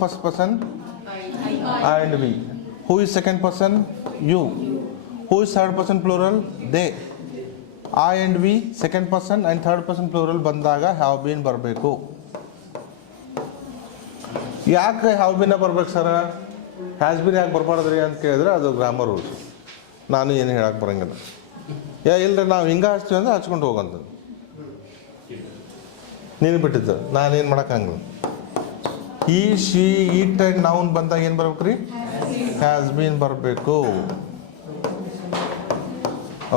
first person? I and we. Who is second person? You. Who is third person plural? They. I and we second person and third person plural ಬಂದಾಗ have been ಬರಬೇಕು. ಯಾಕೆ have been ಬರ್ಬೇಕು sir? Has been ಯಾಕೆ ಬರಬಾರ್ದ್ರಿ ಅಂತ ಕೇಳಿದ್ರೆ ಅದು grammar rules. ನಾನು ಏನು ಹೇಳಕ್ಕೆ ಬರೋಂಗಿಲ್ಲ. ಇಲ್ಲರಿ ನಾವು ಹಿಂಗೆ ಹಚ್ತೀವಿ ಅಂದ್ರೆ ಹಚ್ಕೊಂಡು ಹೋಗಂಥದ್ದು. ನೀನು ಬಿಟ್ಟಿದ್ದು ನಾನೇನು ಮಾಡೋಕ್ಕಾಗಲ್ಲ. ಈ ಶಿ ಈಟ್ ಆ್ಯಂಡ್ ನೌನ್ ಬಂದಾಗ ಏನು ಬರ್ಬೇಕು ರೀ? ಹ್ಯಾಸ್ ಬೀನ್ ಬರಬೇಕು.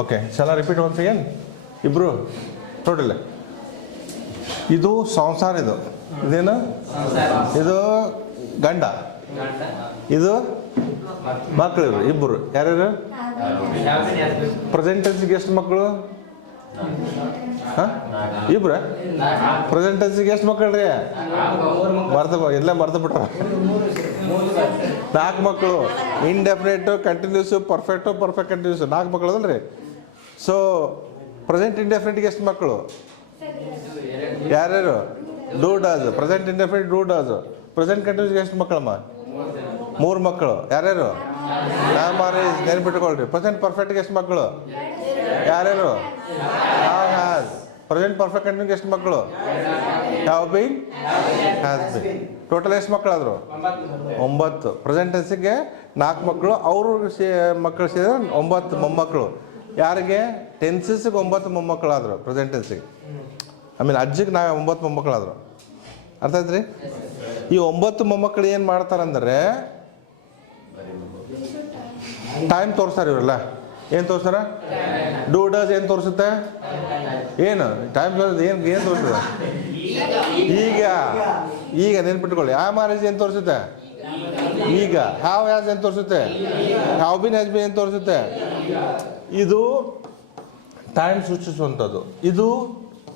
ಓಕೆ, ಚಲ ರಿಪೀಟ್ ಒನ್ಸ್ ಅಗೇನ್ ಇಬ್ರು ಟೋಟಲ್. ಇದು ಸಂಸಾರ, ಇದು ಇದೇನು? ಇದು ಗಂಡ, ಇದು ಮಕ್ಕಳು. ಇವರು ಇಬ್ಬರು ಯಾರ್ಯಾರು? ಪ್ರೆಸೆಂಟ್ ಟೆನ್ಸ್ಗೆ ಎಷ್ಟು ಮಕ್ಕಳು? ಇಬ್ರ ಪ್ರೆಸೆಂಟ್ ಟೆನ್ಸ್ಗೆ ಎಷ್ಟು ಮಕ್ಕಳು ರೀ? ಎಲ್ಲ ಮರ್ತು ಬಿಟ್ರ. 4 ಮಕ್ಕಳು. Indefinite, continuous, perfect, perfect continuous 4 ಮಕ್ಕಳು ಅದಲ್ರಿ. ಸೊ ಪ್ರೆಸೆಂಟ್ ಇಂಡೆಫಿನೆಟ್ಗೆ ಎಷ್ಟು ಮಕ್ಕಳು? ಯಾರ್ಯಾರು? Do does. Present indefinite do does. Present ಕಂಟಿನ್ಯೂಸ್ಗೆ ಎಷ್ಟು ಮಕ್ಕಳಮ್ಮ? 3 ಮಕ್ಕಳು. ಯಾರ್ಯಾರು? ಮಾರಿ ನೆನ್ಪಿಟ್ಕೊಳ್ರಿ. ಪ್ರೆಸೆಂಟ್ ಪರ್ಫೆಕ್ಟ್ಗೆ ಎಷ್ಟು ಮಕ್ಕಳು? ಯಾರ್ಯಾರು? ಹ್ಯಾಸ್. ಪ್ರೆಸೆಂಟ್ ಪರ್ಫೆಕ್ಟ್ ಕಂಟಿನ್ಯೂಗೆ ಎಷ್ಟು ಮಕ್ಕಳು? Have been, has bean. Total ಎಷ್ಟು ಮಕ್ಕಳಾದ್ರು? 9. ಪ್ರೆಸೆಂಟ್ ಟೆನ್ಸಿಗೆ 4 ಮಕ್ಕಳು, ಅವರು ಮಕ್ಕಳು ಸೇರಿದ್ರೆ 9 ಮೊಮ್ಮಕ್ಕಳು. ಯಾರಿಗೆ? ಟೆನ್ಸಸ್ಗೆ 9 ಮೊಮ್ಮಕ್ಕಳಾದ್ರು. ಪ್ರೆಸೆಂಟ್ ಟೆನ್ಸಿಗೆ ಅಜ್ಜಿಗೆ 9 ಮೊಮ್ಮಕ್ಕಳಾದ್ರು. ಅರ್ಥ ಆಯ್ತು ರೀ? ಈ 9 ಮೊಮ್ಮಕ್ಕಳು ಏನು ಮಾಡ್ತಾರಂದ್ರೆ ಟೈಮ್ ತೋರಿಸ್ತಾರೆ ಇವರೆಲ್ಲ. ಏನು ತೋರಿಸ್ತಾರ? ಡೂ ಡಸ್ ಏನು ತೋರಿಸುತ್ತೆ? ಏನು ಟೈಮ್ ತೋರಿಸುತ್ತೆ? ಏನು ತೋರಿಸ್ತದೆ? ಈಗ ನೆನ್ಪಿಟ್ಕೊಳ್ಳಿ. ಆ ಮ್ಯಾರೇಜ್ ಏನು ತೋರಿಸುತ್ತೆ? ಈಗ. ಹ್ಯಾವ್ ಹ್ಯಾಸ್ ಏನು ತೋರಿಸುತ್ತೆ? ಹ್ಯಾವ್ ಬಿನ್ ಹ್ಯಾಸ್ ಬಿನ್ ಏನು ತೋರಿಸುತ್ತೆ? ಇದು ಟೈಮ್ ಸೂಚಿಸುವಂಥದ್ದು, ಇದು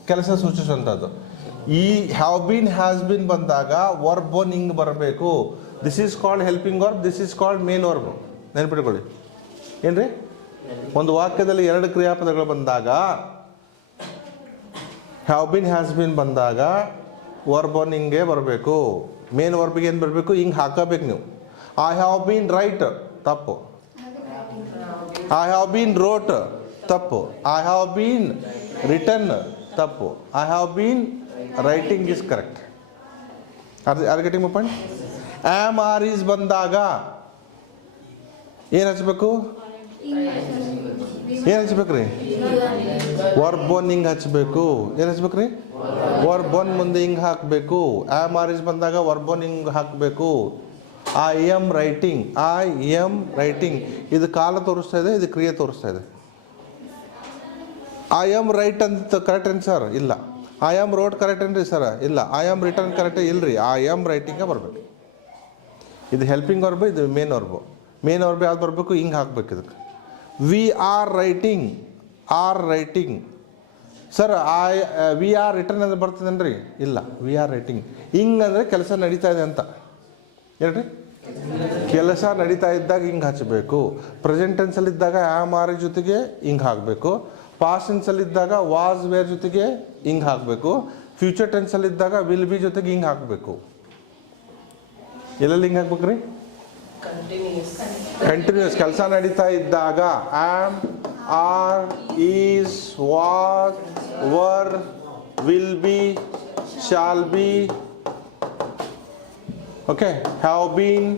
ಕೆಲಸ ಸೂಚಿಸುವಂಥದ್ದು. ಈ ಹ್ಯಾವ್ ಬೀನ್ ಹ್ಯಾಸ್ ಬೀನ್ ಬಂದಾಗ ವರ್ಬ್ ಹಿಂಗೆ ಬರಬೇಕು. This is called helping verb, this is called main verb. ನೆನ್ಪಿಟ್ಕೊಳ್ಳಿ. ಏನ್ರಿ? ಒಂದು ವಾಕ್ಯದಲ್ಲಿ 2 ಕ್ರಿಯಾಪದಗಳು ಬಂದಾಗ, ಹ್ಯಾವ್ ಬೀನ್ ಹ್ಯಾಸ್ ಬೀನ್ ಬಂದಾಗ ವರ್ಬ್ ಹಿಂಗೆ ಬರಬೇಕು. ಮೇನ್ ವರ್ಬಿಗೆ ಏನು ಬರಬೇಕು? ಹಿಂಗೆ ಹಾಕಬೇಕು ನೀವು. ಐ ಹ್ಯಾವ್ ಬೀನ್ ರೈಟ್ ತಪ್ಪು. ಐ ಹ್ಯಾವ್ ಬೀನ್ ರೋಟ್ ತಪ್ಪು. ಐ ಹ್ಯಾವ್ ಬೀನ್ ರಿಟರ್ನ್ ತಪ್ಪು. I have been writing is correct. Are getting my point? Am are is ಬಂದಾಗ ಏನು ಹಚ್ಬೇಕು? ಏನು ಹಚ್ಬೇಕ್ರಿ? ವರ್ಬ್ ಒನ್ ಹಿಂಗೆ ಹಚ್ಬೇಕು. ಏನು ಹಚ್ಬೇಕ್ರಿ? ವರ್ಬ್ ಒನ್ ಮುಂದೆ ಹಿಂಗೆ ಹಾಕಬೇಕು. ಆಮ್ ಆರ್ ಈಸ್ ಬಂದಾಗ ವರ್ಬ್ ಒನ್ ಹಿಂಗೆ ಹಾಕಬೇಕು. I am writing, I am writing. ಇದು ಕಾಲ ತೋರಿಸ್ತಾ ಇದೆ, ಇದು ಕ್ರಿಯೆ ತೋರಿಸ್ತಾ ಇದೆ. ಐ ಎಮ್ ರೈಟ್ ಅಂತ ಕರೆಕ್ಟ್ ಏನು ಸರ್? ಇಲ್ಲ. ಐ ಆಮ್ ರೋಡ್ ಕರೆಕ್ಟ್ ಏನ್ರಿ ಸರ್? ಇಲ್ಲ. ಐ ಆಮ್ ರಿಟರ್ನ್ ಕರೆಕ್ಟ್ ಇಲ್ಲರಿ. ಐ ಆಮ್ ರೈಟಿಂಗೇ ಬರಬೇಕು. ಇದು ಹೆಲ್ಪಿಂಗ್ ವರ್ಬ್, ಇದು ಮೇನ್ ವರ್ಬು. ಮೇನ್ ವರ್ಬ್ ಯಾವ್ದು ಬರಬೇಕು? ಹಿಂಗೆ ಹಾಕ್ಬೇಕು ಇದಕ್ಕೆ. We are writing, are writing. Sir we are return ಅಂದ್ರೆ ಬರ್ತದೇನ್ರಿ? ಇಲ್ಲ. V are writing. ಹಿಂಗಂದರೆ ಕೆಲಸ ನಡೀತಾ ಇದೆ ಅಂತ ಹೇಳ್ರಿ. ಕೆಲಸ ನಡೀತಾ ಇದ್ದಾಗ ಹಿಂಗೆ ಹಚ್ಚಬೇಕು. ಪ್ರೆಸೆಂಟ್ ಟೆನ್ಸಲ್ಲಿದ್ದಾಗ ಆಮ್ ಆರ್ ಜೊತೆಗೆ ಹಿಂಗೆ ಹಾಕಬೇಕು. ಪಾಸ್ಟ್ ಟೆನ್ಸಲ್ಲಿದ್ದಾಗ ವಾಸ್ ವೇರ್ ಜೊತೆಗೆ ಹಿಂಗೆ ಹಾಕಬೇಕು. ಫ್ಯೂಚರ್ ಟೆನ್ಸಲ್ಲಿದ್ದಾಗ ವಿಲ್ ಬಿ ಜೊತೆಗೆ ಹಿಂಗೆ ಹಾಕಬೇಕು. ಎಲ್ಲೆಲ್ಲಿ ಹಿಂಗೆ ಹಾಕ್ಬೇಕ್ರಿ? ಕಂಟಿನ್ಯೂಸ್. ಕೆಲಸ ನಡೀತಾ ಇದ್ದಾಗ am, are, is, was, were, will be, shall be. Okay. Have been,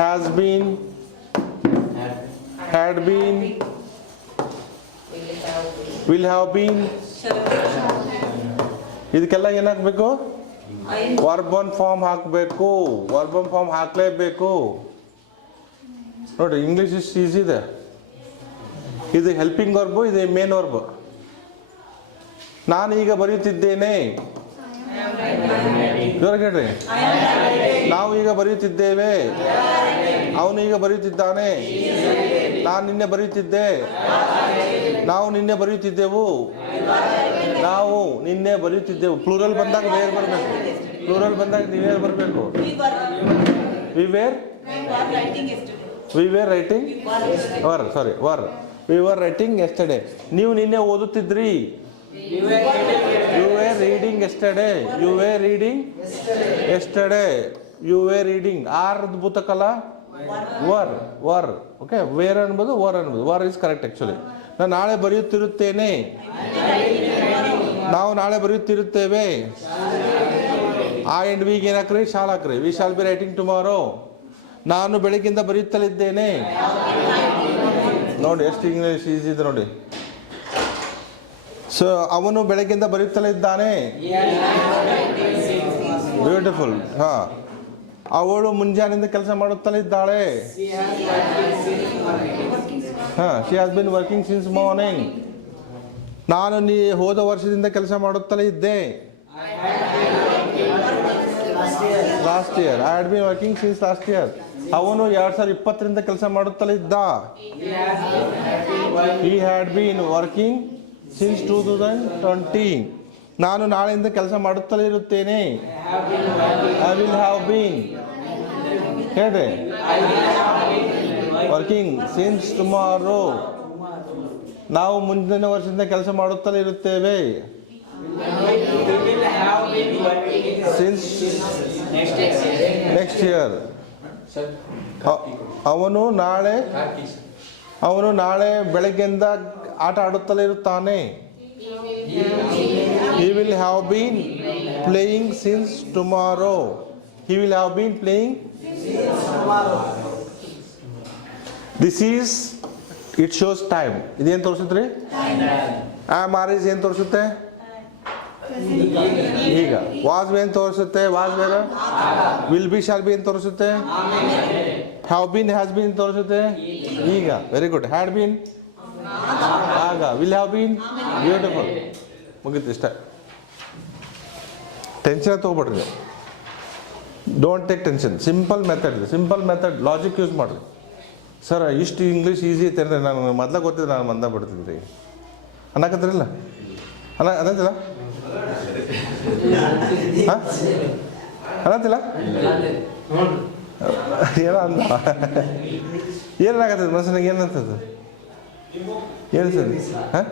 has been, had been, will have been. ಇದಕ್ಕೆಲ್ಲ ಏನಾಗಬೇಕು? ವರ್ಬ್ ಒನ್ ಫಾರ್ಮ್ ಹಾಕಬೇಕು. ವರ್ಬ್ ಒನ್ ಫಾರ್ಮ್ ಹಾಕಲೇಬೇಕು. ನೋಡಿ, ಇಂಗ್ಲೀಷ್ ಇಷ್ಟು ಈಸಿ ಇದೆ. ಇದು ಹೆಲ್ಪಿಂಗ್ ವರ್ಬು, ಇದು ಮೇನ್ ವರ್ಬು. ನಾನು ಈಗ ಬರೆಯುತ್ತಿದ್ದೇನೆ. ಜೋರಾಗಿ ಹೇಳ್ರಿ. ನಾವು ಈಗ ಬರೆಯುತ್ತಿದ್ದೇವೆ. ಅವನು ಈಗ ಬರೆಯುತ್ತಿದ್ದಾನೆ. ನಾನು ನಿನ್ನೆ ಬರೆಯುತ್ತಿದ್ದೆ. ನಾವು ನಿನ್ನೆ ಬರೆಯುತ್ತಿದ್ದೆವು. ನಾವು ನಿನ್ನೆ ಬರೆಯುತ್ತಿದ್ದೆವು. ಪ್ಲೂರಲ್ ಬಂದಾಗ ವೇರ್ ಬರಬೇಕು. ಪ್ಲೂರಲ್ ಬಂದಾಗ ನೀವೇರ್ ಬರಬೇಕು? We were writing were. Sorry, were. We were writing yesterday. ನೀವು ನಿನ್ನೆ ಓದುತ್ತಿದ್ರಿ. You were reading yesterday. You were reading yesterday. You were reading. Are ಭೂತಕಾಲ ವರ್. ವರ್. ಓಕೆ. ವೇರ್ ಅನ್ಬೋದು, ವರ್ ಅನ್ಬೋದು. Were is correct actually. ನಾನು ನಾಳೆ ಬರೆಯುತ್ತಿರುತ್ತೇನೆ. ನಾವು ನಾಳೆ ಬರೆಯುತ್ತಿರುತ್ತೇವೆ. ಆ ಆ್ಯಂಡ್ ವಿಗೆ ಏನು ಹಾಕ್ರಿ? ಶಾಲ್ ಹಾಕ್ರಿ. We shall be writing tomorrow. ನಾನು ಬೆಳಗ್ಗಿಂದ ಬರೆಯುತ್ತಲಿದ್ದೇನೆ. ನೋಡಿ ಎಷ್ಟು ಇಂಗ್ಲೀಷ್ ಈಸಿ ಇದೆ ನೋಡಿ. ಸೊ ಅವನು ಬೆಳಗ್ಗಿಂದ ಬರೆಯುತ್ತಲೇ ಇದ್ದಾನೆ. ಬ್ಯೂಟಿಫುಲ್. ಹಾಂ. ಅವಳು ಮುಂಜಾನೆಯಿಂದ ಕೆಲಸ ಮಾಡುತ್ತಲೇ ಇದ್ದಾಳೆ. ಹಾಂ. She has been working since morning. ನಾನು ಹೋದ ವರ್ಷದಿಂದ ಕೆಲಸ ಮಾಡುತ್ತಲೇ ಇದ್ದೆ. Last year. I had been working since last year. ಅವನು 2020ರಿಂದ ಕೆಲಸ ಮಾಡುತ್ತಲೇ ಇದ್ದ. He had been working since 2020. ನಾನು ನಾಳೆಯಿಂದ ಕೆಲಸ ಮಾಡುತ್ತಲೇ ಇರುತ್ತೇನೆ. I will have been. ಹೇಳ್ರಿ. Working since tomorrow. ನಾವು ಮುಂದಿನ ವರ್ಷದಿಂದ ಕೆಲಸ ಮಾಡುತ್ತಲೇ ಇರುತ್ತೇವೆ. Since next year. ಅವನು ನಾಳೆ ಬೆಳಗ್ಗೆಯಿಂದ ಆಟ ಆಡುತ್ತಲೇ ಇರುತ್ತಾನೆ. He will have been playing since tomorrow. He will have been playing. This is, it shows time. ಇದೇನು ತೋರಿಸುತ್ತೆ? ಆರ್ ಇಸ್ ಏನು ತೋರಿಸುತ್ತೆ? ಈಗ. ವಾಸ್ ಏನು ತೋರಿಸುತ್ತೆ? ವಾಸ್ ಬೇರೆ. ವಿಲ್ ಬಿ ಶಾಲ್ ಬಿ ಏನು ತೋರಿಸುತ್ತೆ? ಹ್ಯಾವ್ ಬೀನ್ ಹ್ಯಾಸ್ ಬೀನ್ ತೋರಿಸುತ್ತೆ ಈಗ. Very good. ಹ್ಯಾಡ್ ಬೀನ್ ಆಗ. Will have been. ಬ್ಯೂಟಿಫುಲ್. ಮುಗೀತು ಇಷ್ಟ. ಟೆನ್ಷನ್ ತೊಗೊಬೇಡ್ರಿ. Don't take tension. Simple method ಇದೆ. ಸಿಂಪಲ್ ಮೆಥಡ್ ಲಾಜಿಕ್ ಯೂಸ್ ಮಾಡಿರಿ. ಸರ್ ಇಷ್ಟು ಇಂಗ್ಲೀಷ್ ಈಸಿ ಐತೆ ಅಂದರೆ ನಾನು ಮೊದಲ ಗೊತ್ತಿದ್ರೆ ನಾನು ಮಂದ ಬಿಡ್ತಿದ್ರಿ. ಅನ್ನಕತ್ತಿರಲ್ಲ ಅನ್ನಂತಿಲ್ಲ? ಹಾಂ ಅನ್ನಂತಿಲ್ಲ? ಏನೋ ಅಂದ. ಏನಾಗತ್ತದ ಮನುಷ್ಯನಿಗೆ? ಏನಂತದ್ದು? ಏನು ಸರ್? ಹಾಂ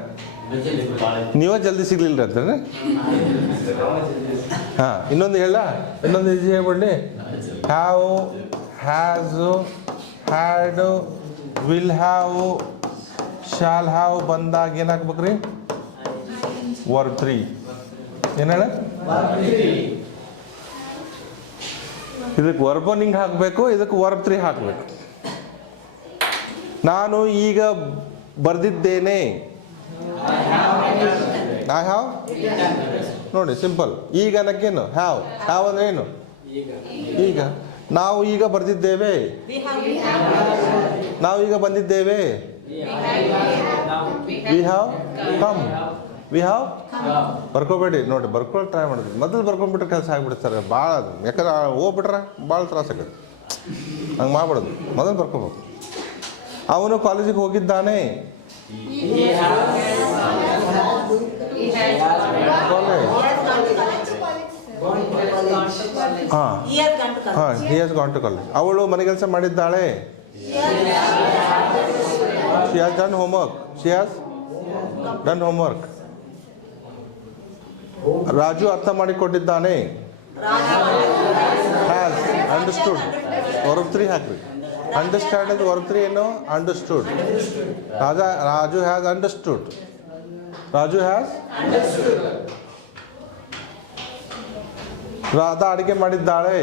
ನೀವೇ ಜಲ್ದಿ ಸಿಗ್ಲಿಲ್ಲ ಅಂತಾರೆ. ಹಾಂ ಇನ್ನೊಂದು ಹೇಳ. ಇನ್ನೊಂದು ಈಸಿ ಹೇಳ್ಬಿಡ್ಲಿ. Have, has, had, will have, shall have ಬಂದಾಗ ಏನು ಹಾಕ್ಬೇಕ್ರಿ? ವರ್ಬ್ 3. ಏನು ಹೇಳ? ಇದಕ್ಕೆ ವರ್ಬನಿಂಗ್ ಹಾಕಬೇಕು, ಇದಕ್ಕೆ ವರ್ಬ್ 3 ಹಾಕಬೇಕು. ನಾನು ಈಗ ಬರೆದಿದ್ದೇನೆ. I have. ನೋಡಿ ಸಿಂಪಲ್. ಈಗ ಅನ್ನಕ್ಕೇನು? ಹ್ಯಾವ್. ಹ್ಯಾವ್ ಅಂದ್ರೆ ಏನು? ಈಗ. ನಾವು ಈಗ ಬರೆದಿದ್ದೇವೆ. ನಾವು ಈಗ ಬಂದಿದ್ದೇವೆ. We have come. We have. ಬರ್ಕೋಬೇಡಿ ನೋಡಿ. ಬರ್ಕೊಳ್ಳಿ ಟ್ರೈ ಮಾಡಿದ್ವಿ. ಮೊದಲು ಬರ್ಕೊಂಡ್ಬಿಟ್ರೆ ಕೆಲಸ ಆಗ್ಬಿಡ್ತಾರೆ ಭಾಳ. ಯಾಕಂದ್ರೆ ಹೋಗ್ಬಿಟ್ರೆ ಭಾಳ ತ್ರಾಸ ಆಗುತ್ತೆ. ಹಂಗೆ ಮಾಡ್ಬಿಡೋದು. ಮೊದಲು ಬರ್ಕೋಬೇಕು. ಅವನು ಕಾಲೇಜಿಗೆ ಹೋಗಿದ್ದಾನೆ. ಹಾಂ ಹಾಂ. He has gone to college. ಅವಳು ಮನೆ ಕೆಲಸ ಮಾಡಿದ್ದಾಳೆ. She has done homework. She has done homework. Raju ಅರ್ಥ ಮಾಡಿಕೊಂಡಿದ್ದಾನೆ. Has understood. ವರ್ಬ್ 3 ಹಾಕ್ರಿ. ಅಂಡರ್ಸ್ಟ್ಯಾಂಡ್ ಅಂತ ವರ್ಬ್ 3 ಏನು? Understood. Raju has understood. Raju has. Radha ಅಡಿಗೆ ಮಾಡಿದ್ದಾಳೆ.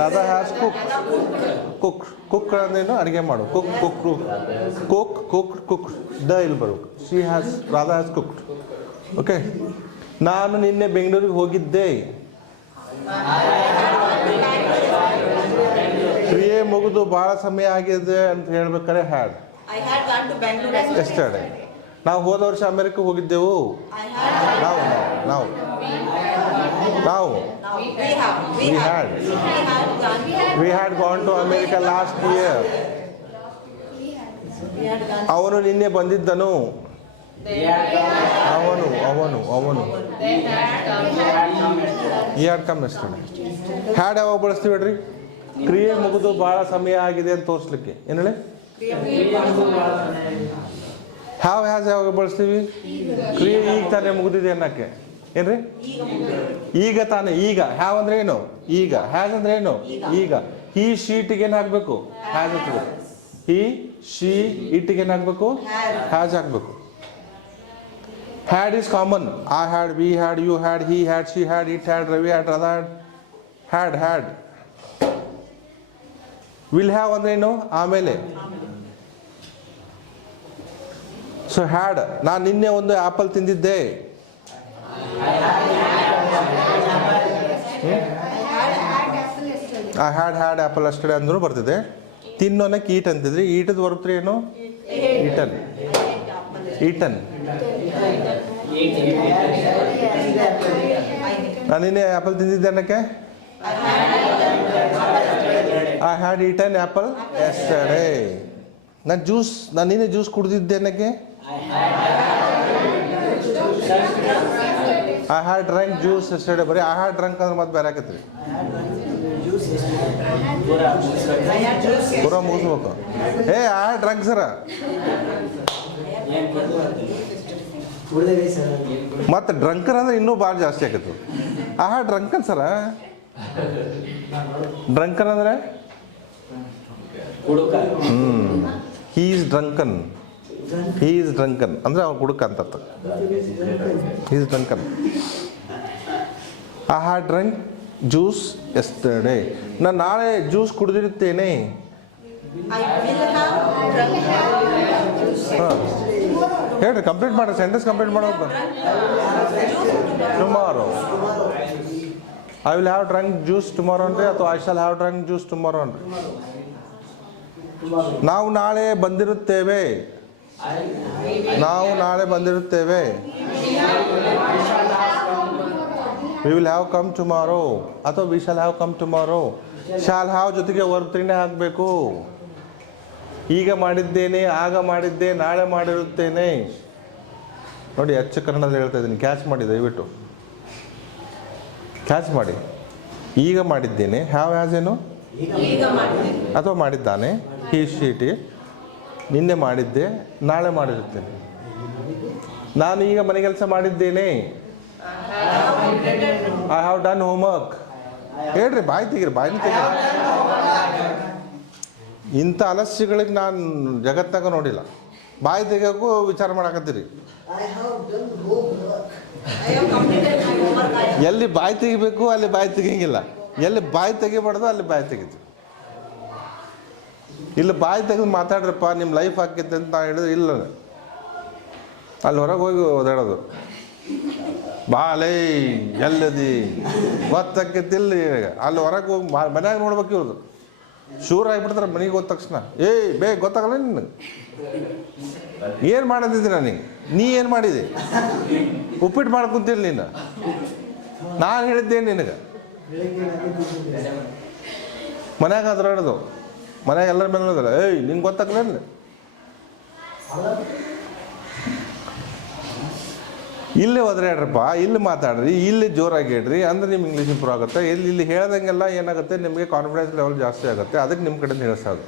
Radha has cook. Cook. Cook ಅಂದ್ರೇನು? ಅಡಿಗೆ ಮಾಡು. Cook cook cook cook cook. The ಇಲ್ಲಿ ಬರ್ಬೇಕು. She has. Radha has cooked. Okay. ನಾನು ನಿನ್ನೆ ಬೆಂಗಳೂರಿಗೆ ಹೋಗಿದ್ದೆ. ಕ್ರಿಯೆ ಮುಗಿದು ಭಾಳ ಸಮಯ ಆಗಿದೆ ಅಂತ ಹೇಳ್ಬೇಕಾದ್ರೆ ಹ್ಯಾಡ್. ಎಸ್ಟರ್ಡೇ. ನಾವು ಹೋದ ವರ್ಷ ಅಮೆರಿಕ ಹೋಗಿದ್ದೆವು. ನಾವು ನಾವು ನಾವು we had gone to America last year. ಅವನು ನಿನ್ನೆ ಬಂದಿದ್ದನು. ಅವನು ಅವನು ಅವನು he had come yesterday. Had ಯಾವಾಗ ಬಳಸ್ತೀವಿ ಹೇಳ್ರಿ? ಕ್ರಿಯೆ ಮುಗಿದು ಭಾಳ ಸಮಯ ಆಗಿದೆ ಅಂತ ತೋರಿಸ್ಲಿಕ್ಕೆ. ಏನು ಹೇಳಿ? ಹ್ಯಾವ್ ಹ್ಯಾಸ್ ಯಾವಾಗ ಬಳಸ್ತೀವಿ? ಕ್ರಿಯೆ ಈಗ ತಾನೇ ಮುಗಿದಿದೆ ಅನ್ನಕ್ಕೆ. ಏನ್ರಿ? ಈಗ ತಾನೇ. ಈಗ ಹ್ಯಾವ್ ಅಂದ್ರೆ ಏನು? ಈಗ. ಹ್ಯಾಸ್ ಅಂದ್ರೆ ಏನು? ಈಗ. ಹಿ ಶೀಟಿಗೆ ಏನು ಹಾಕಬೇಕು? ಹ್ಯಾಸ್ ಹಾಕಬೇಕು. ಹಿ ಶಿ ಇಟ್ಟಿಗೆ ಏನು ಹಾಕಬೇಕು? ಹ್ಯಾಸ್ ಹಾಕಬೇಕು. Had is common. I had, we had, you had, he had, she had, it had, Ravi had, Radha had. Had. Will have ಅಂದ್ರೆ ಏನು? ಆಮೇಲೆ. ಸೊ ಹ್ಯಾಡ್, ನಾನು ನಿನ್ನೆ ಒಂದು ಆಪಲ್ ತಿಂದಿದ್ದೆ. ಐ ಹ್ಯಾಡ್ ಆಪಲ್ ಅಷ್ಟೇ ಅಂದ್ರೂ ಬರ್ತಿದೆ. ತಿನ್ನೋನಕ್ಕೆ ಈಟ್ ಅಂತಿದ್ರಿ. ಈಟದ ಬರುತ್ತೆ ಏನು? ಈಟನ್. ಈಟನ್. ನಾನು ನಿನ್ನೆ ಆಪಲ್ ತಿಂದಿದ್ದೆ ಅನ್ನಕ್ಕೆ I had eaten apple yesterday. ನಾನು ನಿನ್ನೆ ಜ್ಯೂಸ್ ಕುಡಿದಿದ್ದೆ ಅನ್ನಕ್ಕೆ I had drunk juice yesterday. ಬರೀ ಐ ಹ್ಯಾಡ್ ಡ್ರಂಕ್ ಅಂದ್ರೆ ಮತ್ತೆ ಬೇರೆ ಆಕತ್ರಿ. ಪೂರ ಮುಗಿಸ್ಬೇಕು. I had drunk sir. ಮತ್ತೆ ಡ್ರಂಕರ್ ಅಂದ್ರೆ ಇನ್ನೂ ಭಾಳ ಜಾಸ್ತಿ ಆಕತ್ತು. I had drunken sir. Drunken ಅಂದ್ರೆ he is drunken. He is drunken ಅಂದ್ರೆ ಅವ್ನು ಕುಡುಕ ಅಂತ. He is drunken. I had drunk juice yesterday. ನಾನು ನಾಳೆ ಜ್ಯೂಸ್ ಕುಡಿದಿರುತ್ತೇನೆ. ಹಾಂ ಹೇಳ್ರಿ, ಕಂಪ್ಲೀಟ್ ಮಾಡ್ರಿ, ಸೆಂಟೆನ್ಸ್ ಕಂಪ್ಲೀಟ್ ಮಾಡೋದು. Tomorrow I will have drunk juice tomorrow ಅನ್ರಿ, ಅಥವಾ I shall have drunk juice tomorrow ಅನ್ರಿ. ನಾವು ನಾಳೆ ಬಂದಿರುತ್ತೇವೆ. ನಾವು ನಾಳೆ ಬಂದಿರುತ್ತೇವೆ. We will have come tomorrow ಅಥವಾ we shall have come tomorrow. Shall have ಜೊತೆಗೆ ವರ್ಬ್ 3 ಹಾಕಬೇಕು. ಈಗ ಮಾಡಿದ್ದೇನೆ, ಆಗ ಮಾಡಿದ್ದೆ, ನಾಳೆ ಮಾಡಿರುತ್ತೇನೆ. ನೋಡಿ, ಅಚ್ಚ ಕನ್ನಡದಲ್ಲಿ ಹೇಳ್ತಾ ಇದ್ದೀನಿ, ಕ್ಯಾಚ್ ಮಾಡಿ ದಯವಿಟ್ಟು ಕ್ಯಾಚ್ ಮಾಡಿ. ಈಗ ಮಾಡಿದ್ದೇನೆ, ಹ್ಯಾವ್ ಹ್ಯಾಸ್ ಏನು? ಅಥವಾ ಮಾಡಿದ್ದಾನೆ, ಹಿ ಶೀಟಿ. ನಿನ್ನೆ ಮಾಡಿದ್ದೆ, ನಾಳೆ ಮಾಡಿರುತ್ತೇನೆ. ನಾನು ಈಗ ಮನೆ ಕೆಲಸ ಮಾಡಿದ್ದೇನೆ. I have done homework. ಹೇಳ್ರಿ, ಬಾಯಿ ತೆಗೀರಿ, ಬಾಯಿನ ತೆಗೀರಿ. ಇಂಥ ಆಲಸ್ಯಗಳಿಗೆ ನಾನು ಜಗತ್ತಾಗ ನೋಡಿಲ್ಲ. ಬಾಯಿ ತೆಗಿಯೋಕ್ಕೂ ವಿಚಾರ ಮಾಡಕತ್ತೀರಿ. ಎಲ್ಲಿ ಬಾಯಿ ತೆಗಿಬೇಕು ಅಲ್ಲಿ ಬಾಯಿ ತೆಗಿಯಂಗಿಲ್ಲ, ಎಲ್ಲಿ ಬಾಯಿ ತೆಗಿಬಾರ್ದು ಅಲ್ಲಿ ಬಾಯಿ ತೆಗಿತೀವಿ. ಇಲ್ಲಿ ಬಾಯಿ ತೆಗೆದು ಮಾತಾಡ್ರಪ್ಪ, ನಿಮ್ಮ ಲೈಫ್ ಹಾಕೈತೆ ಅಂತ ಹೇಳಿದ್ರೆ ಇಲ್ಲ, ಅಲ್ಲಿ ಹೊರಗೆ ಹೋಗಿ ಓದಾಡೋದು. ಬಾಲೇ ಎಲ್ಲದಿ ಗೊತ್ತಾಕೈತಿಲ್ಲ. ಅಲ್ಲಿ ಹೊರಗೆ ಹೋಗಿ ಮನ್ಯಾಗ ನೋಡ್ಬೇಕು. ಇವ್ರದ್ದು ಶೂರ್ ಆಗಿಬಿಡ್ತಾರೆ ಮನೆಗೆ ಹೋದ ತಕ್ಷಣ. ಬೇಗ ಗೊತ್ತಾಗಲ್ಲ ನಿನಗೆ ಏನು ಮಾಡೋದಿದ್ದಿ. ನನಗೆ ನೀ ಏನು ಮಾಡಿದೆ? ಉಪ್ಪಿಟ್ಟು ಮಾಡ್ಕೊಂತಿಲ್ಲ ನೀನು. ನಾನು ಹೇಳಿದ್ದೇನು ನಿನಗೆ? ಮನ್ಯಾಗ ಅದ್ರ ಹೇಳೋದು, ಮನ್ಯಾಗ ಎಲ್ಲರ ಮೇಲೆ ಹೇಳಿದ್ರೆ ನಿಂಗೆ ಗೊತ್ತಾಗಲ್ಲ. ಇಲ್ಲಿ ಒದರಾಡ್ರಪ್ಪ, ಇಲ್ಲಿ ಮಾತಾಡ್ರಿ, ಇಲ್ಲಿ ಜೋರಾಗಿ ಹೇಳ್ರಿ, ಅಂದ್ರೆ ನಿಮ್ಗೆ ಇಂಗ್ಲೀಷ್ ಇಂಪ್ರೂವ್ ಆಗುತ್ತೆ. ಇಲ್ಲಿ ಹೇಳ್ದಂಗೆಲ್ಲ ಏನಾಗುತ್ತೆ, ನಿಮಗೆ ಕಾನ್ಫಿಡೆನ್ಸ್ ಲೆವೆಲ್ ಜಾಸ್ತಿ ಆಗುತ್ತೆ. ಅದಕ್ಕೆ ನಿಮ್ಮ ಕಡೆಯಿಂದ ಹೇಳಿಸೋದು.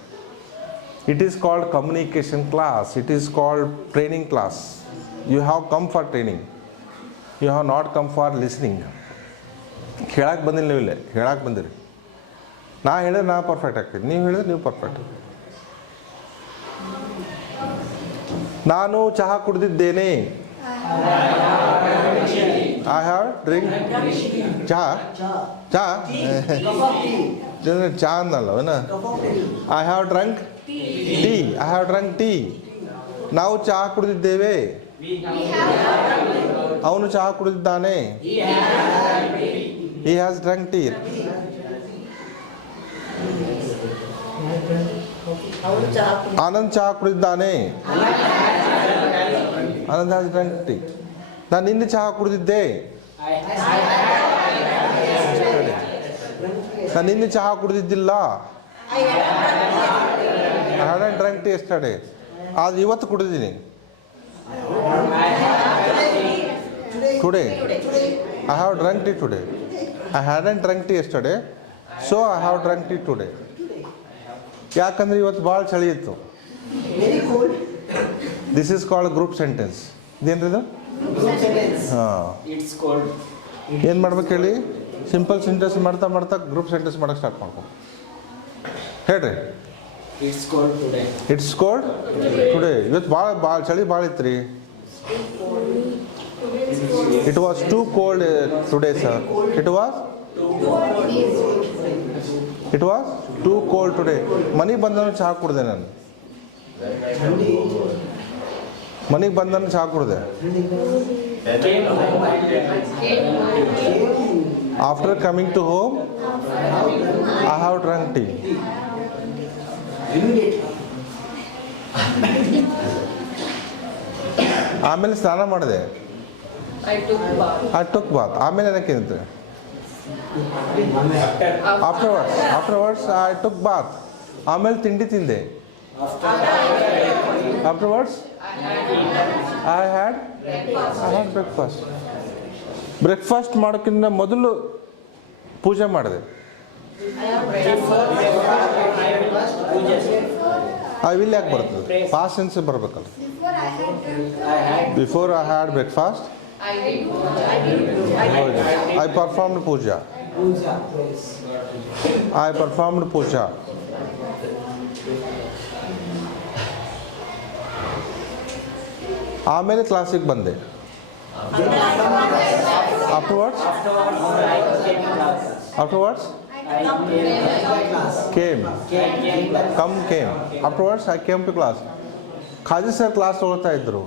It is called communication class. It is called training class. You have come for training. You have not come for listening. ಹೇಳಕ್ಕೆ ಬಂದಿಲ್ಲ ನೀವು, ಇಲ್ಲೇ ಹೇಳಕ್ಕೆ ಬಂದಿರಿ. ನಾ ಹೇಳಿದ್ರೆ ನಾ ಪರ್ಫೆಕ್ಟ್ ಆಗ್ತೀನಿ, ನೀವು ಹೇಳಿದ್ರೆ ನೀವು ಪರ್ಫೆಕ್ಟ್. ನಾನು ಚಹಾ ಕುಡಿದಿದ್ದೇನೆ. I have drink ಚಹಾ. ಚಹಾ ಚಹಾ ಅನ್ನಲ್ಲ. I have drunk tea. I have drunk tea. ನಾವು ಚಹಾ ಕುಡಿದಿದ್ದೇವೆ. ಅವನು ಚಹಾ ಕುಡಿದಿದ್ದಾನೆ. he has drunk tea. Anand ಚಹಾ ಕುಡಿದಿದ್ದಾನೆ. Anand has drunk tea. ನಾನು ನಿನ್ನೆ ಚಹಾ ಕುಡಿದಿದ್ದೆ. ನಾನು ನಿನ್ನೆ ಚಹಾ ಕುಡಿದಿದ್ದಿಲ್ಲ. I hadn't drunk tea yesterday. ಆದ್ರೆ ಇವತ್ತು ಕುಡಿದಿದ್ದೀನಿ. Today I have drunk tea today. I hadn't drunk tea yesterday, so I have drunk tea today. ಯಾಕಂದ್ರೆ ಇವತ್ತು ಭಾಳ ಚಳಿ ಇತ್ತು. This is called group sentence. ಇದೇನ್ರಿ ಇದು? ಹಾಂ, It's called. ಏನು ಮಾಡ್ಬೇಕು ಹೇಳಿ? ಸಿಂಪಲ್ ಸೆಂಟೆನ್ಸ್ ಮಾಡ್ತಾ ಗ್ರೂಪ್ ಸೆಂಟೆನ್ಸ್ ಮಾಡೋಕ್ಕೆ ಸ್ಟಾರ್ಟ್ ಮಾಡ್ಕೊಂಡು ಹೇಳ್ರಿ. It's called today. It's cold today. ಇವತ್ತು ಭಾಳ ಚಳಿ ಭಾಳ ಇತ್ತು ರೀ. It was too cold today sir. It was too cold today. ಮನೆಗೆ ಬಂದವನು ಚಹಾ ಕುಡ್ದೆ ನಾನು. ಮನೆಗೆ ಬಂದವನು ಚಹಾ ಕುಡ್ದೆ. After coming to home I have drunk tea. ಆಮೇಲೆ ಸ್ನಾನ ಮಾಡಿದೆ. I took bath. ಆಮೇಲೆ ಏನಕ್ಕೆ ಅಂತೆ? Afterwards I took bath. ಆಮೇಲೆ ತಿಂಡಿ ತಿಂದೆ. Afterwards I had breakfast. Breakfast ಮಾಡೋಕ್ಕಿಂತ ಮೊದಲು ಪೂಜೆ ಮಾಡಿದೆ. ಐ ವಿಲ್ ಯಾಕೆ ಬರ್ತದೆ? ಪಾಸ್ಟ್ ಟೆನ್ಸ್ ಬರಬೇಕಲ್ಲ. Before I had breakfast I performed puja. ಆಮೇಲೆ ಕ್ಲಾಸಿಗೆ ಬಂದೆ. Afterwards came. Afterwards I came to class. Qazi sir class ತಗೊಳ್ತಾ ಇದ್ರು.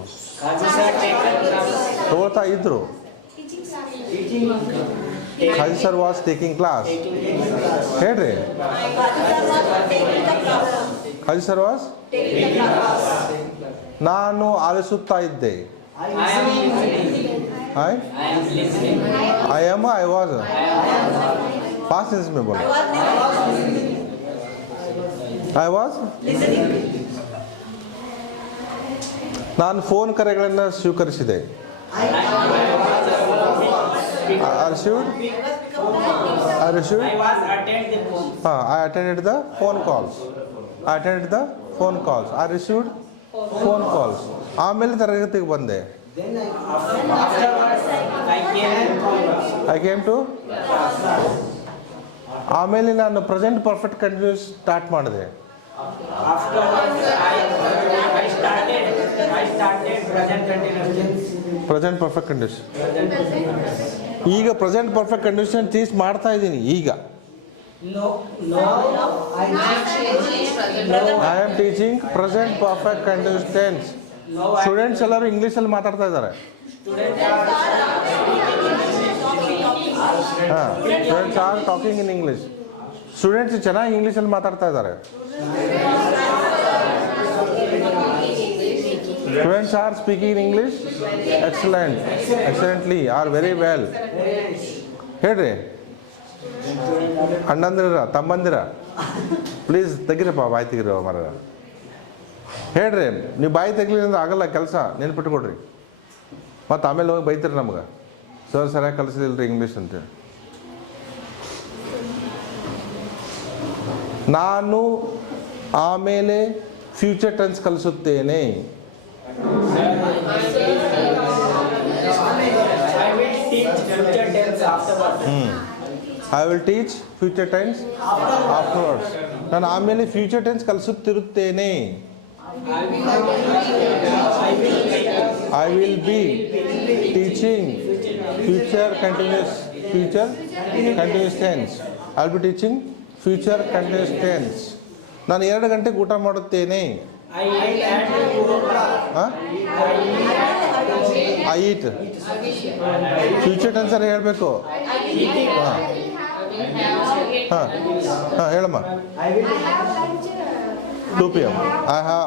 Qazi sir was taking class. ಹೇಳ್ರಿ. Qazi sir was. ನಾನು ಆಲಿಸುತ್ತಾ ಇದ್ದೆ. I was. पास्ट टेंस में बोलो. I was ನಾನು ಫೋನ್ ಕರೆಗಳನ್ನು ಸ್ವೀಕರಿಸಿದೆ. I received. I attended the phone calls. I received phone calls. ಆಮೇಲೆ ತರಗತಿಗೆ ಬಂದೆ. I came to. ಆಮೇಲೆ ನಾನು ಪ್ರೆಸೆಂಟ್ ಪರ್ಫೆಕ್ಟ್ ಕಂಟಿನ್ಯೂಸ್ ಸ್ಟಾರ್ಟ್ ಮಾಡಿದೆ. Present perfect continuous. ಈಗ ಪ್ರೆಸೆಂಟ್ ಪರ್ಫೆಕ್ಟ್ ಕಂಟಿನ್ಯೂಸ್ ಟೀಚ್ ಮಾಡ್ತಾ ಇದ್ದೀನಿ ಈಗ. I am teaching present perfect continuous tense. Students ಎಲ್ಲರೂ ಇಂಗ್ಲೀಷಲ್ಲಿ ಮಾತಾಡ್ತಾ ಇದ್ದಾರೆ. Students are talking in English. Students ಚೆನ್ನಾಗಿ ಇಂಗ್ಲೀಷಲ್ಲಿ ಮಾತಾಡ್ತಾ ಇದ್ದಾರೆ. Students are speaking in English excellently are very well. ಹೇಳ್ರಿ ಅಣ್ಣಂದಿರ ತಮ್ಮಂದಿರ ಪ್ಲೀಸ್ ತೆಗಿರಪ್ಪ, ಬಾಯಿ ತೆಗಿರೋ ಮರ. ಹೇಳ್ರಿ, ನೀವು ಬಾಯಿ ತೆಗಿಲಿ ಅಂದ್ರೆ ಆಗಲ್ಲ ಕೆಲಸ. ನೆನ್ಪಿಟ್ಕೊಡ್ರಿ. ಮತ್ತು ಆಮೇಲೆ ಹೋಗಿ ಬೈತೀರಿ ನಮ್ಗೆ, ಸರ್ ಸರಿಯಾಗಿ ಕಲಿಸಲಿಲ್ಲ ಇಂಗ್ಲೀಷ್ ಅಂತೇಳಿ. ನಾನು ಆಮೇಲೆ ಫ್ಯೂಚರ್ ಟೆನ್ಸ್ ಕಲಿಸುತ್ತೇನೆ. I will teach future tense afterwards. ನಾನು ಆಮೇಲೆ ಫ್ಯೂಚರ್ ಟೆನ್ಸ್ ಕಲಿಸುತ್ತಿರುತ್ತೇನೆ. I will be teaching future continuous tense. I will be teaching future continuous tense. ನಾನು 2 ಗಂಟೆಗೆ ಊಟ ಮಾಡುತ್ತೇನೆ. I eat. ಫ್ಯೂಚರ್ ಟೆನ್ಸ್ ಅಲ್ಲಿ ಹೇಳಬೇಕು. ಹೇಳಮ್ಮ. 2 PM.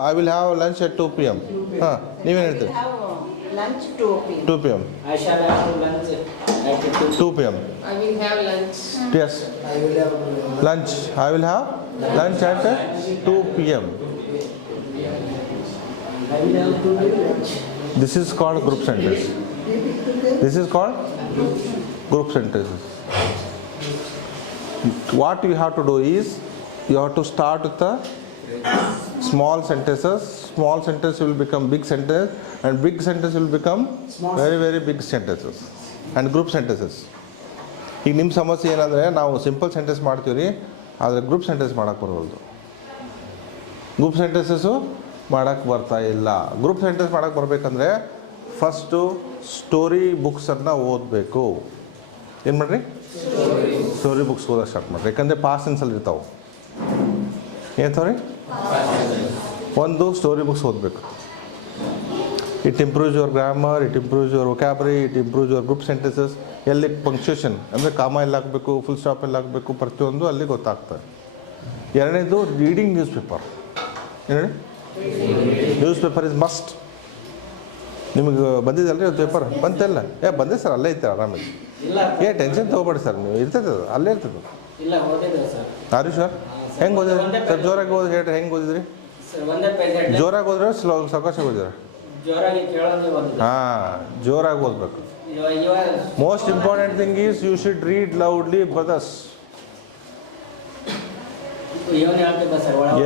I will have lunch at 2 PM. ನೀವೇನು ಹೇಳ್ತೀರಿ? Lunch 2 PM. 2 PM. I shall have lunch at 2 PM. I will have lunch. Yes. I will have Lunch. I will have lunch at 2 PM. I will have to do lunch. This is called group sentence. This is called group sentences. What you have to do is, you have to start with the small sentences, small sentence will become big sentence, and big sentence will become Small very very big sentences and group sentences. ಈಗ ನಿಮ್ಮ ಸಮಸ್ಯೆ ಏನಂದರೆ ನಾವು simple sentence ಮಾಡ್ತೀವಿ ರೀ, ಆದರೆ group sentence ಮಾಡೋಕ್ಕೆ ಬರೋದು. ಗ್ರೂಪ್ ಸೆಂಟೆನ್ಸಸ್ಸು ಮಾಡೋಕ್ಕೆ ಬರ್ತಾ ಇಲ್ಲ. ಗ್ರೂಪ್ ಸೆಂಟೆನ್ಸ್ ಮಾಡೋಕ್ಕೆ ಬರಬೇಕಂದ್ರೆ ಫಸ್ಟು ಸ್ಟೋರಿ ಬುಕ್ಸನ್ನು ಓದಬೇಕು. ಏನು ಮಾಡಿರಿ? ಸ್ಟೋರಿ ಬುಕ್ಸ್ ಓದೋಕೆ ಸ್ಟಾರ್ಟ್ ಮಾಡಿರಿ. ಯಾಕಂದರೆ ಪಾಸ್ಟ್ ಟೆನ್ಸಲ್ಲಿ ಇರ್ತಾವೆ. ಏನ್ತಾವೆ ರೀ? ಒಂದು ಸ್ಟೋರಿ ಬುಕ್ಸ್ ಓದಬೇಕು. It improves your grammar, it improves your vocabulary, it improves your group sentences. ಎಲ್ಲಿ ಪಂಕ್ಚುಯೇಷನ್ ಅಂದರೆ ಕಾಮ ಎಲ್ಲ ಹಾಕಬೇಕು, ಫುಲ್ ಸ್ಟಾಪ್ ಎಲ್ಲ ಹಾಕಬೇಕು, ಪ್ರತಿಯೊಂದು ಅಲ್ಲಿ ಗೊತ್ತಾಗ್ತದೆ. ಎರಡನೇದು ರೀಡಿಂಗ್ ನ್ಯೂಸ್ ಪೇಪರ್. ಏನು ಹೇಳಿ? News paper is must. ನಿಮಗೆ ಬಂದಿದ್ದಲ್ಲ ರೀ ಒಂದು ಪೇಪರ್? ಬಂತಲ್ಲ? ಬಂದೆ ಸರ್, ಅಲ್ಲೇ ಇರ್ತಾರೆ ಆರಾಮಾಗಿ. ಇಲ್ಲ ಟೆನ್ಷನ್ ತೊಗೋಬೇಡಿ ಸರ್, ನೀವು ಇರ್ತದೆ ಅದು, ಅಲ್ಲೇ ಇರ್ತದೆ. ಇಲ್ಲ ಓದಿದೆ ಸರ್. ಆರು ಸರ್ ಹೆಂಗೆ ಓದಿದ್ರಿ ಸರ್? ಜೋರಾಗಿ ಓದಿ ಹೇಳ್ರಿ, ಹೆಂಗೆ ಓದಿದ್ರಿ? ಸರ್ ಒಂದೇ ಪೇಜ್ ಜೋರಾಗಿ ಓದಿದ್ರೆ ಸಾವಕಾಶ ಓದಿದ್ರೆ? ಜೋರಾಗಿ ಕೇಳೋದೇ ಓದಿದೆ. ಹಾಂ, ಜೋರಾಗಿ ಓದಬೇಕು. ಇವಾಗ most important thing is you should read loudly brothers. ಇವನು ಹೇಳ್ತಿದ್ದ ಸರ್ ಒಳಗೆ